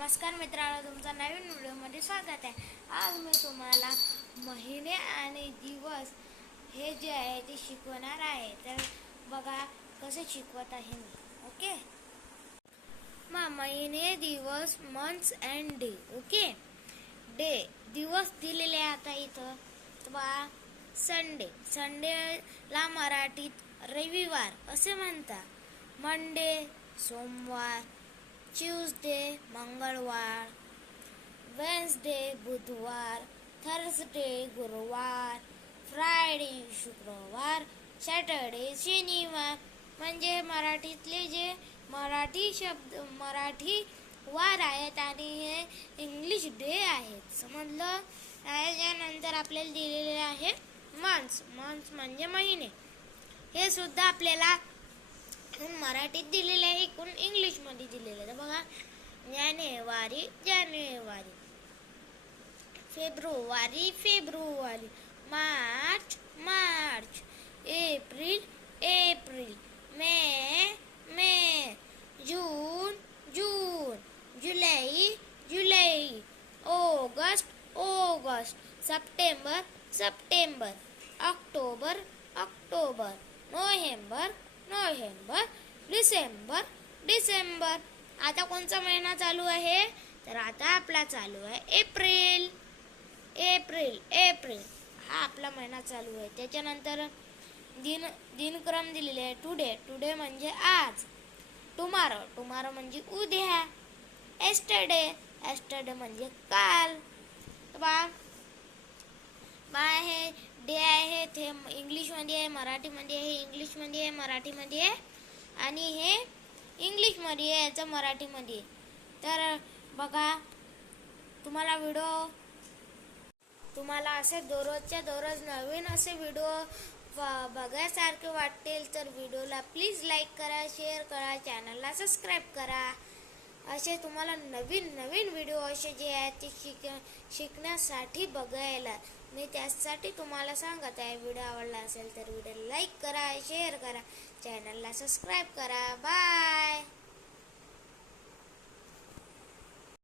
नमस्कार मित्रांनो, तुमचं नवीन व्हिडिओमध्ये स्वागत आहे। आज मी तुम्हाला महिने आणि दिवस हे जे आहे ते शिकवणार आहे। तर बघा कसं शिकवत आहे मी। ओके, महिने, दिवस, months and day. Okay, day दिवस दिलेले आता इथं बघा। संडेला मराठीत रविवार असे म्हणतात। मंडे सोमवार, ट्यूसडे मंगळवार, वेन्सडे बुधवार, थर्सडे गुरुवार, फ्रायडे शुक्रवार, सॅटर्डे शनिवार। म्हणजे मराठीतले जे मराठी वार आहेत आणि हे इंग्लिश डे आहेत, समजलं? यानंतर आपल्याला दिलेले आहे मंथ्स म्हणजे महिने। हे सुद्धा आपल्याला मराठीत दिलेले आहे, एकूण इंग्लिश मध्ये दिलेले आहे। बघा, जानेवारी, फेब्रुवारी, मार्च, एप्रिल, मे, जून, जुलै, ऑगस्ट, सप्टेंबर, ऑक्टोबर, नोव्हेंबर, डिसेंबर। आता कोणता महिना चालू आहे? तर आता आपला चालू आहे एप्रिल हा आपला महिना चालू आहे। त्याच्यानंतर दिनक्रम दिलेले आहे। टुडे म्हणजे आज, टुमारो म्हणजे उद्या, एस्टरडे म्हणजे काल। हे डे आहे ते इंग्लिश मध्ये आहे, मराठीमध्ये आहे, इंग्लिशमध्ये आहे, मराठीमध्ये आहे आणि हे इंग्लिशमध्ये आहे, याचं मराठीमध्ये। तर बघा, तुम्हाला असे दररोजच्या दररोज नवीन असे व्हिडिओ बघायसारखे वाटतील तर व्हिडिओला प्लीज लाईक करा, शेअर करा, चॅनलला सबस्क्राईब करा। असे तुम्हाला नवीन व्हिडिओ असे जे आहेत ते शिकण्यासाठी बघायला मी त्यासाठी तुम्हाला सांगत आहे। व्हिडिओ आवडला असेल तर व्हिडिओला लाईक करा, शेअर करा, चॅनलला सबस्क्राईब करा। बाय।